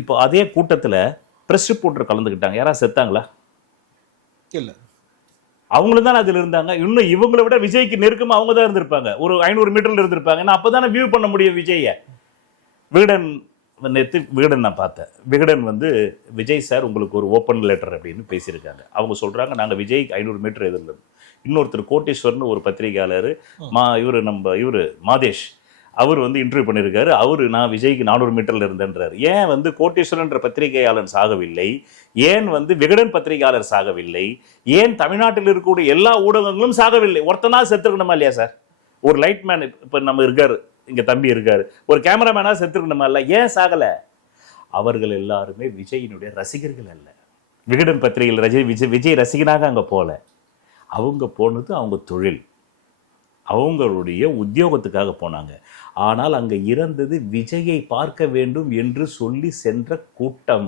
இப்போ அதே கூட்டத்துல பிரஸ் ரிப்போர்ட்டர் கலந்துக்கிட்டாங்க. யாராவது செத்தாங்களா? இல்ல. அவங்களும் தான் அதுல இருந்தாங்க. இன்னும் இவங்களை விட விஜய்க்கு நெருக்கமா அவங்க தான் இருந்திருப்பாங்க. ஒரு 500 மீட்டர்ல இருந்திருப்பாங்க. ஏன்னா அப்பதானே வியூ பண்ண முடியும் விஜய. விகடன் நேத்து விகடன் நான் பார்த்தேன். விகடன் வந்து விஜய் சார் உங்களுக்கு ஒரு ஓப்பன் லெட்டர் அப்படின்னு பேசியிருக்காங்க. அவங்க சொல்றாங்க நாங்க விஜய் 500 மீட்டர் எதிரில். இன்னொருத்தர் கோட்டீஸ்வரன் ஒரு பத்திரிகையாளர் இவரு மாதேஷ் அவர் வந்து இன்டர்வியூ பண்ணியிருக்காரு. அவரு நான் விஜய்க்கு 400 மீட்டர்ல இருந்தேன்றார். ஏன் வந்து கோட்டீஸ்வரன் பத்திரிகையாளர் சாகவில்லை? ஏன் வந்து விகடன் பத்திரிகையாளர் சாகவில்லை? ஏன் தமிழ்நாட்டில் இருக்கக்கூடிய எல்லா ஊடகங்களும் சாகவில்லை? ஒருத்தனா செத்துருக்கணுமா இல்லையா சார்? ஒரு லைட்மேன் இப்ப நம்ம இருக்காரு, இங்க தம்பி இருக்காரு, ஒரு கேமராமேனா செத்துருக்கணுமா இல்ல? ஏன் சாகல? அவர்கள் எல்லாருமே விஜயினுடைய ரசிகர்கள் அல்ல. விகடன் பத்திரிகையில் விஜய் ரசிகனாக அங்க போல. அவங்க போனது அவங்க தொழில், அவங்களுடைய உத்தியோகத்துக்காக போனாங்க. ஆனால் அங்க இறந்தது விஜயை பார்க்க வேண்டும் என்று சொல்லி சென்ற கூட்டம்.